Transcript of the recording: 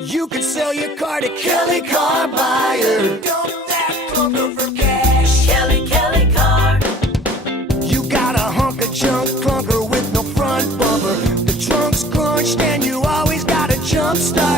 You could sell your car to Kelly Car Buyer. Dump that clunker for cash. Kelly Car. You got a hunk of junk clunker with no front bumper. The trunk's crunched and you always got a jump start.